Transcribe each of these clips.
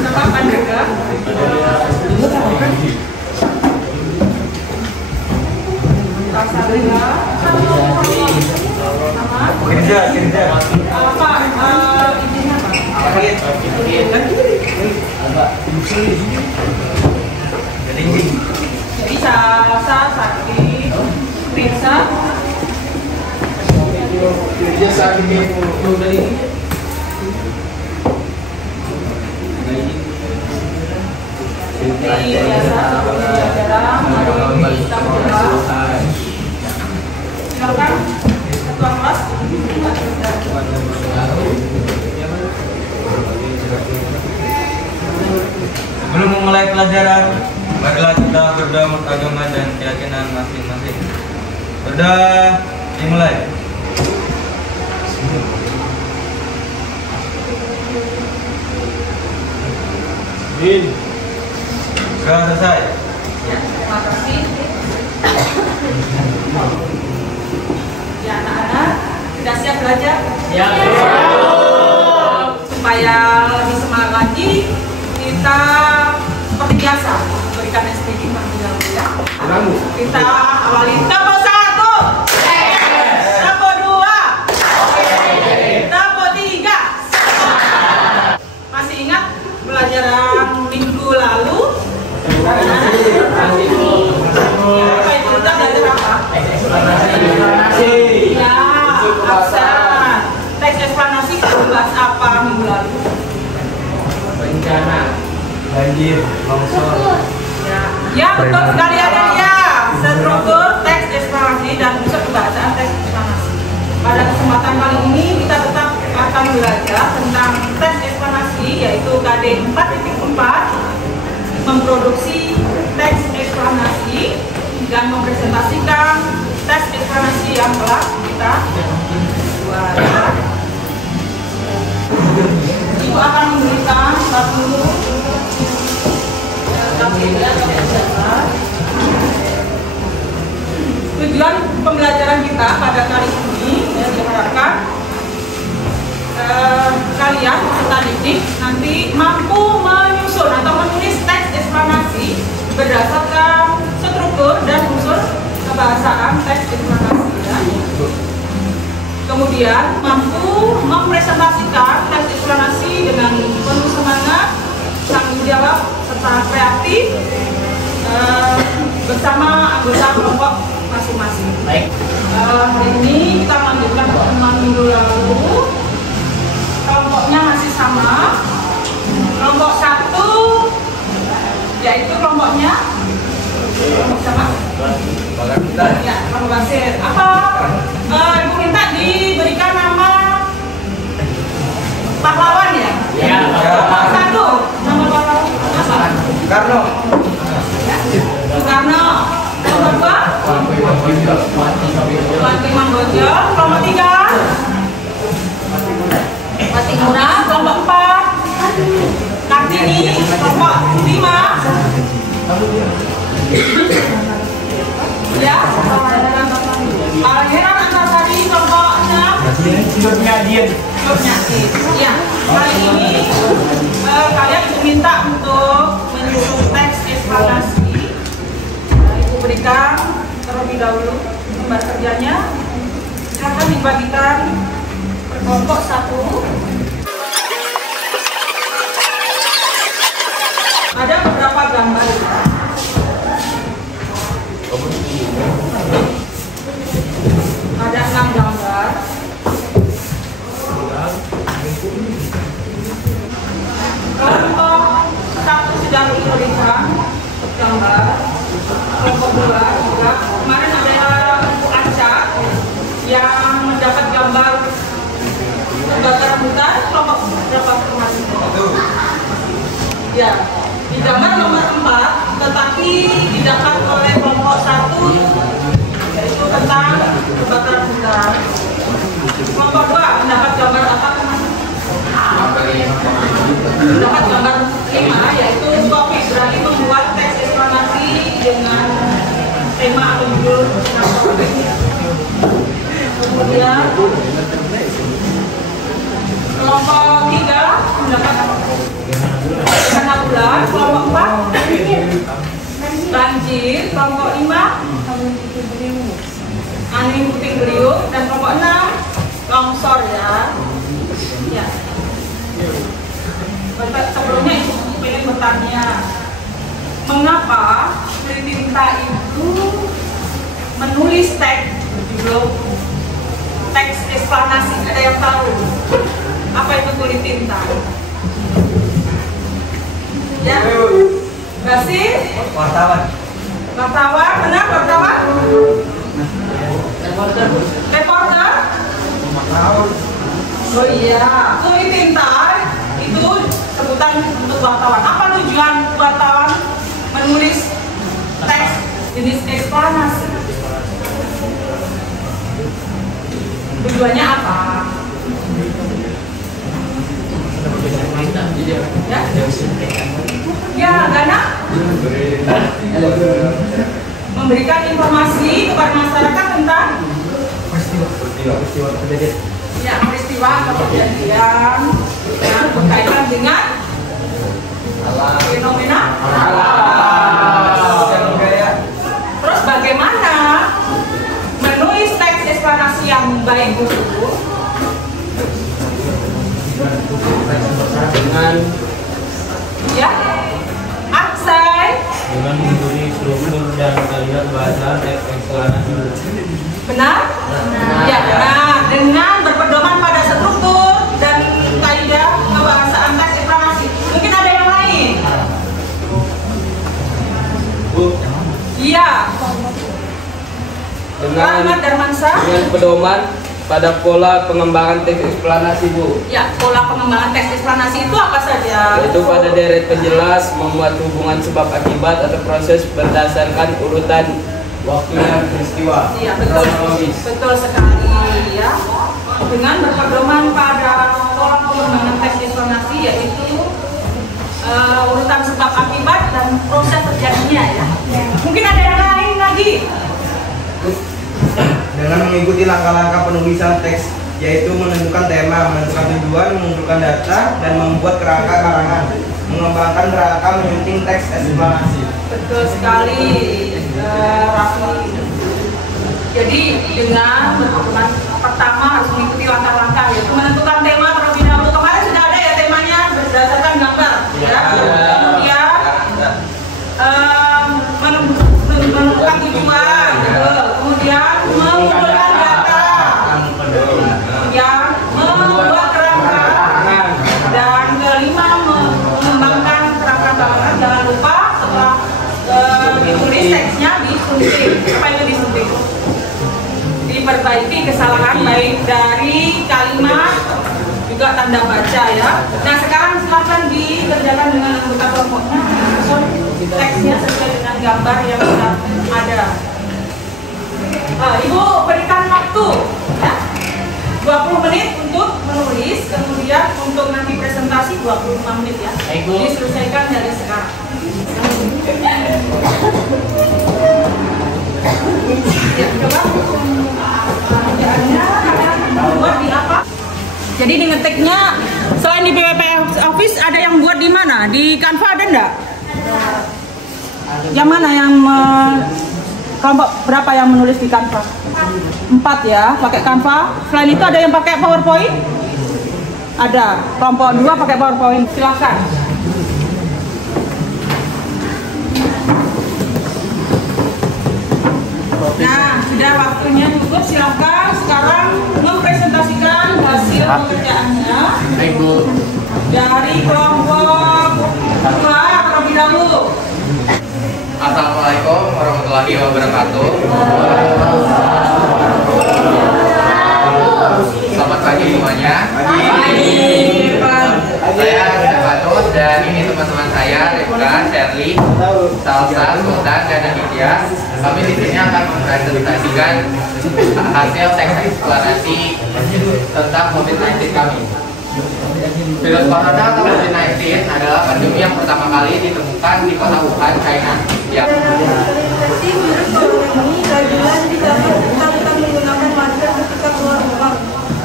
Nama Pandega. Rasalina. Nama. Kerja. Apa? Izinnya apa? Jadi Salsa, Sakti, Risa. Kerja sakit dari biasa jarang ada kita silakan ketua kelas. Sebelum memulai pelajaran, marilah kita berdoa menurut agama dan keyakinan masing-masing. Berdoa dimulai. Sudah selesai. Ya, terima kasih. Ya, anak-anak sudah siap belajar? Ya. Supaya lebih semangat lagi, kita seperti biasa berikan SPG terlebih dahulu ya. Kita awali tempo 1, tempo 2, tempo 3. Masih ingat pelajaran minggu lalu? Apa itu kita belajar apa? Ya, aksen. Teks eksplanasi kita bahas apa minggu lalu? Bencana, banjir, longsor. Ya betul sekali ada ya. Struktur teks eksplanasi dan unsur pembacaan teks eksplanasi. Pada kesempatan kali ini kita tetap akan belajar tentang teks eksplanasi, yaitu KD 4.4, memproduksi teks eksplanasi dan mempresentasikan teks eksplanasi yang telah kita buat. Ibu akan memberikan satu tujuan pembelajaran kita pada kali ini diharapkan kalian peserta didik nanti mampu menyusun atau menulis teks eksplanasi berdasarkan struktur dan unsur kebahasaan teks eksplanasi ya. Kemudian mampu mempresentasikan teks eksplanasi dengan penuh semangat, tanggung jawab serta kreatif bersama anggota kelompok masing-masing. Baik. Hari ini kita lanjutkan pertemuan minggu lalu. Kelompoknya masih sama. Kelompok 1 yaitu kelompoknya sama. Ya, kelompok Basir. Apa? Ibu minta diberikan nama pahlawan ya? Ya. Kelompok 1 nama pahlawan apa? Karno. Ya. Soekarno. Kelompok 2? Wati Manggojo. Kelompok 3? Patimura. Kelompok 4? Kartini. Kelompok 5? Ya. Heran Antasari. Kelompok 6? Nurdin. Ya. Kali ini kalian diminta untuk menyusun teks eksplanasi. Ibu berikan terlebih dahulu lembar kerjanya. Silakan dibagikan per kelompok 1. Ada beberapa gambar. Ada 6 gambar. Kelompok 1 sudah diberikan gambar. Kelompok 2 juga. Kemarin ada Bu Aca yang mendapat gambar kebakaran hutan. Kelompok berapa kemarin? Ya, di gambar nomor 4, tetapi didapat oleh kelompok 1 yaitu tentang kebakaran hutan. Kelompok 2 mendapat gambar apa kemarin? Mendapat gambar 5 yaitu kopi, berarti membuat teks eksplanasi dengan tema atau judul. Kemudian kelompok mendapat gerhana bulan. Kelompok 4 banjir. Kelompok 5 angin puting beliung, dan kelompok 6 longsor ya. Ya. Sebelumnya Ibu ingin bertanya, mengapa Sri Tinta itu menulis teks di blog, teks eksplanasi? Ada yang tahu apa itu kulit tinta? Ya, Basit? Wartawan. Wartawan, benar wartawan? Reporter? Oh iya, kulit tinta itu sebutan untuk wartawan. Apa tujuan wartawan menulis teks jenis eksplanasi? Tujuannya apa? Ya, Gana? Memberikan informasi kepada masyarakat tentang peristiwa atau kejadian yang berkaitan dengan fenomena alam. Terus bagaimana menulis teks eksplanasi yang baik itu? Dengan Ya, Aksai. dengan mengikuti struktur dan kalimat bahasa teks eksplanasi. Benar? Ya, benar. Dengan berpedoman pada struktur dan kaidah kebahasaan teks eksplanasi. Mungkin ada yang lain? Iya. Rahmat Darmansyah. dengan pedoman pada pola pengembangan teks eksplanasi, Bu. Ya, pola pengembangan teks eksplanasi itu apa saja? Yaitu pada deret penjelas, membuat hubungan sebab akibat atau proses berdasarkan urutan waktu dan peristiwa. Iya, betul. Betul sekali ya. Dengan berpedoman pada pola pengembangan teks eksplanasi, yaitu urutan sebab akibat dan proses terjadinya ya. Mungkin ada yang lain lagi? Dengan mengikuti langkah-langkah penulisan teks, yaitu menentukan tema, menentukan tujuan, mengumpulkan data, dan membuat kerangka karangan, mengembangkan kerangka menyunting teks eksplanasi. Betul sekali, Raffi. Jadi dengan berpedoman pertama harus mengikuti langkah-langkah, yaitu menentukan tema terlebih dahulu. Kemarin sudah ada ya temanya berdasarkan gambar, ya. Kemudian menentukan tujuan, kemudian mengumpulkan data, kemudian membuat kerangka, dan kelima mengembangkan kerangka karangan. Jangan lupa setelah ditulis teksnya disunting. Apa itu disunting? Diperbaiki kesalahan baik dari kalimat juga tanda baca ya. Nah sekarang silakan dikerjakan dengan anggota kelompoknya, teksnya sesuai dengan gambar yang sudah ada. Ibu berikan waktu ya, 20 menit untuk menulis, kemudian untuk nanti presentasi 25 menit ya. Diselesaikan dari sekarang. Ya, coba buat di apa? Jadi di ngetiknya selain di PWP Office ada yang buat di mana? Di Canva ada enggak? Yang mana yang kelompok berapa yang menulis di Canva? 4 ya, pakai Canva. Selain itu ada yang pakai PowerPoint? Ada. Kelompok 2 pakai PowerPoint. Silakan. Nah, sudah waktunya cukup. Silakan sekarang mempresentasikan hasil pekerjaannya dari kelompok 2 terlebih dahulu. Assalamualaikum warahmatullahi wabarakatuh. Selamat pagi semuanya. Saya Davatut dan ini teman-teman saya Rifka, Sherly, Salsa, Sultan, dan Aditya. Kami di sini akan mempresentasikan hasil teks eksplanasi tentang COVID-19 kami. Virus corona atau COVID-19 adalah pandemi yang pertama kali ditemukan di kota Wuhan, China. Ya. Deteksi virus corona ini reguler didapat kita menggunakan masker ketika keluar rumah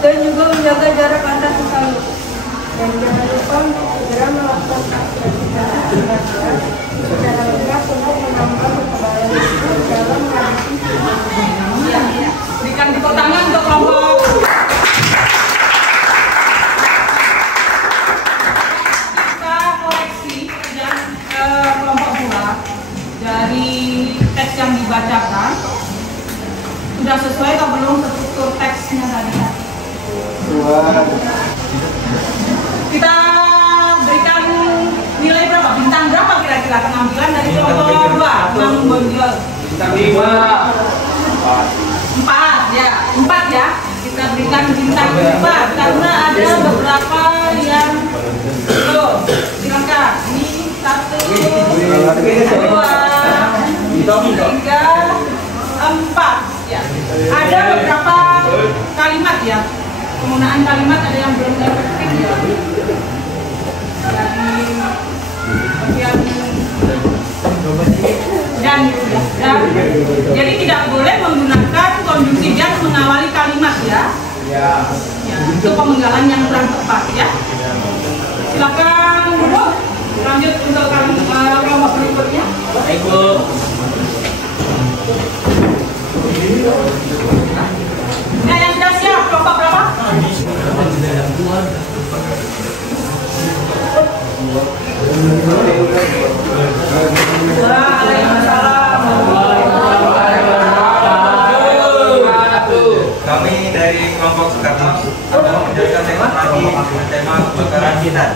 dan juga menjaga jarak antar sesama. Dan jangan lupa pelajaran secara lengkap untuk menambah kekebalan tubuh dalam menghadapi Ya, berikan tepuk tangan untuk kelompok. Kita koreksi dan kelompok 2 dari teks yang dibacakan sudah sesuai atau belum struktur teksnya tadi? Kita berikan nilai berapa? Bintang berapa kira-kira penampilan dari kelompok 2 yang menonjol? Bintang 5. 4 ya, 4 ya. Kita berikan bintang 4 karena ada beberapa yang belum. Silakan. Ini 1, 2, 3, 4 ya. Ada beberapa kalimat ya. Penggunaan kalimat ada yang belum efektif ya. Dari bagian dan jadi tidak boleh menggunakan konjungsi dan mengawali kalimat ya. Ya, itu pemenggalan yang kurang tepat ya. Silakan Bu, lanjut untuk kelompok berikutnya. Baik, Bu. Nah, yang sudah siap kelompok berapa? Kami dari kelompok Soekarno menjalankan tema lagi tema kebakaran hutan.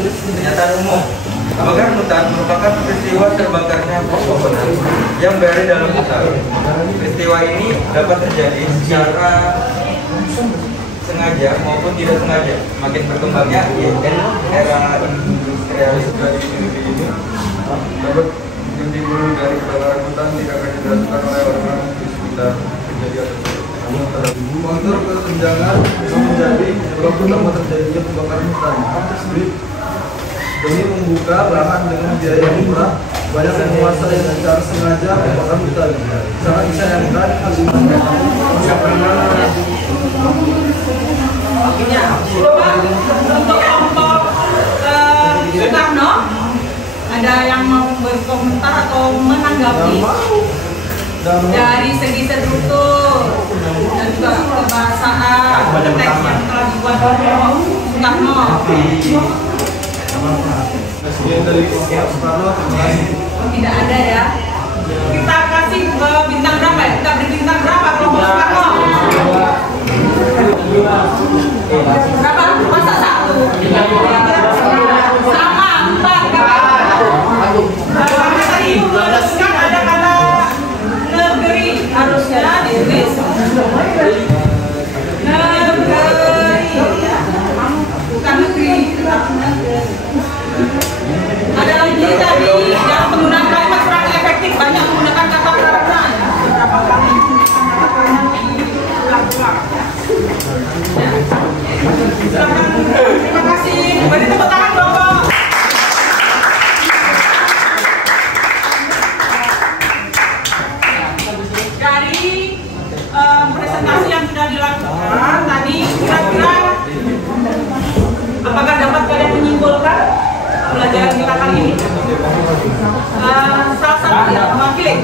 Pernyataan umum. Kebakaran hutan merupakan peristiwa terbakarnya pohon yang berada dalam hutan. Peristiwa ini dapat terjadi secara sengaja maupun tidak sengaja. Makin berkembangnya era industrialisasi ini dapat timbul dari kebakaran hutan tidak akan dirasakan oleh orang di sekitar kejadian tersebut. Faktor kesenjangan yang menjadi penyebab utama terjadinya kebakaran hutan demi membuka lahan dengan biaya yang murah, banyak penguasa yang secara sengaja membakar hutan. Sangat disayangkan hal ini Untuk kelompok Soekarno, ada yang mau berkomentar atau menanggapi dari segi struktur dan juga kebahasaan teks yang telah dibuat oleh Soekarno? Tidak ada ya. Kita kasih bintang berapa ya? Kita beri bintang berapa kelompok Soekarno? Berapa? Masa 1? Sama 4 karena tadi Ibu menuliskan ada kata negeri, harusnya ditulis negeri ya, bukan negeri. Ada lagi tadi yang penggunaan kalimat kurang efektif, banyak menggunakan kata karena ya, beberapa kali kata karena diulang-ulang ya. Silakan, terima kasih. Beri tepuk tangan kelompok. Dari presentasi yang sudah dilakukan tadi, kira-kira apakah dapat kalian menyimpulkan pelajaran kita kali ini? Salah satu yang mewakili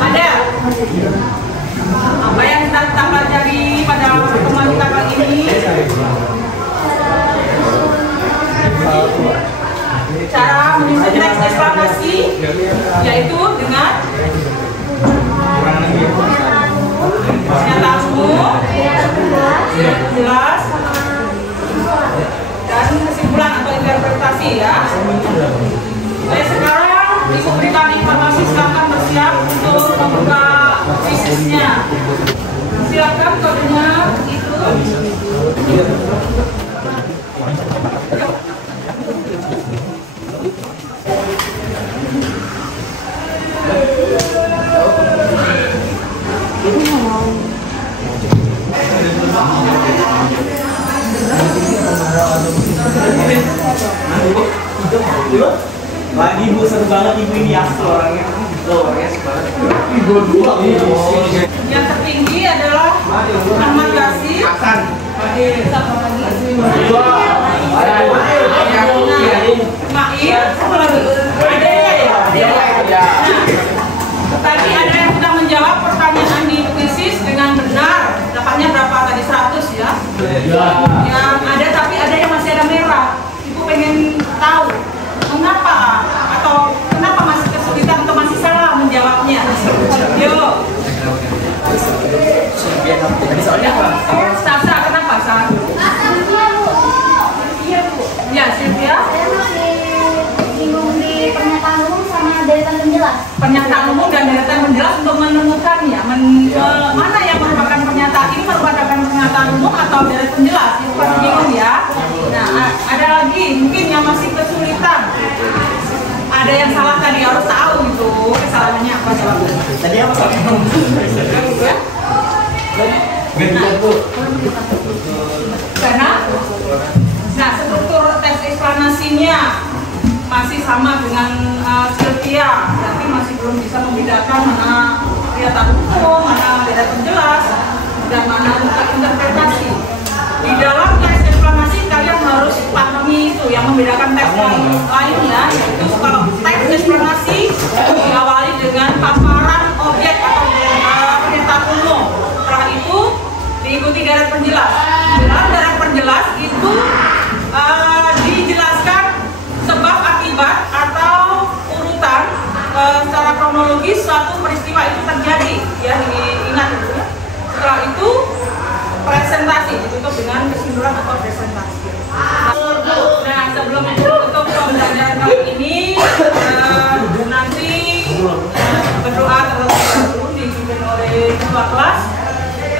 ada apa yang kita pelajari pada pertemuan kita kali ini? Cara menyusun teks eksplanasi, yaitu dengan pernyataan umum, jelas, dan kesimpulan atau interpretasi ya. Oke, sekarang Ibu berikan informasi, silakan bersiap untuk membuka fisiknya. Silakan kodenya itu. Lagi Bu, seru banget Ibu ini asal orangnya. Orangnya semangat. Ibu dua. Yang Tadi ada yang sudah menjawab pertanyaan di kuisis dengan benar. Dapatnya berapa tadi? 100 ya? Yang ada, tapi ada yang masih ada merah. Ibu pengen tahu mengapa atau kenapa masih kesulitan atau masih salah menjawabnya? Yuk. Sasa, kenapa Sasa? Ya, Sylvia. Saya masih bingung di pernyataan umum sama deretan penjelas. Pernyataan umum dan deretan penjelas untuk menemukannya, mana yang merupakan pernyataan ini merupakan pernyataan umum atau deretan penjelas, itu pasti bingung ya. Nah, ada lagi mungkin yang masih kesulitan. Ada yang salah tadi, harus tahu gitu kesalahannya apa jawabnya. Tadi apa? Ya? Karena struktur tes eksplanasinya masih sama dengan Sylvia, berarti masih belum bisa membedakan mana pernyataan umum, mana beda penjelas, dan mana interpretasi. Di dalam tes eksplanasi kalian harus pahami itu yang membedakan tes lainnya, yaitu kalau tes eksplanasi diawali dengan paparan objek atau pernyataan umum. Setelah itu diikuti deret penjelas. Dalam deret penjelas itu dijelaskan sebab akibat atau urutan secara kronologis suatu peristiwa itu terjadi, ya diingat itu. Setelah itu presentasi ditutup dengan kesimpulan atau presentasi. Nah, sebelum untuk pembelajaran kali ini nanti berdoa terlebih dahulu dipimpin oleh ketua kelas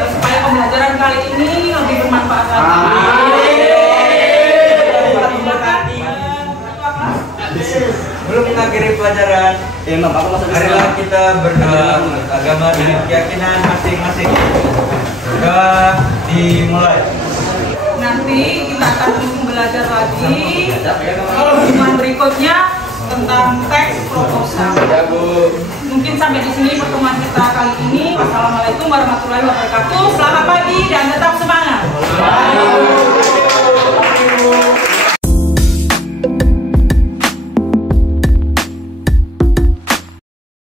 supaya pembelajaran kali ini lebih bermanfaat lagi. Belum mengakhiri pelajaran, marilah kita berdoa menurut agama dan keyakinan masing-masing. Doa dimulai. Nanti kita akan belajar lagi pertemuan berikutnya tentang teks proposal. Mungkin sampai di sini pertemuan kita kali ini. Wassalamualaikum warahmatullahi wabarakatuh. Selamat pagi dan tetap semangat.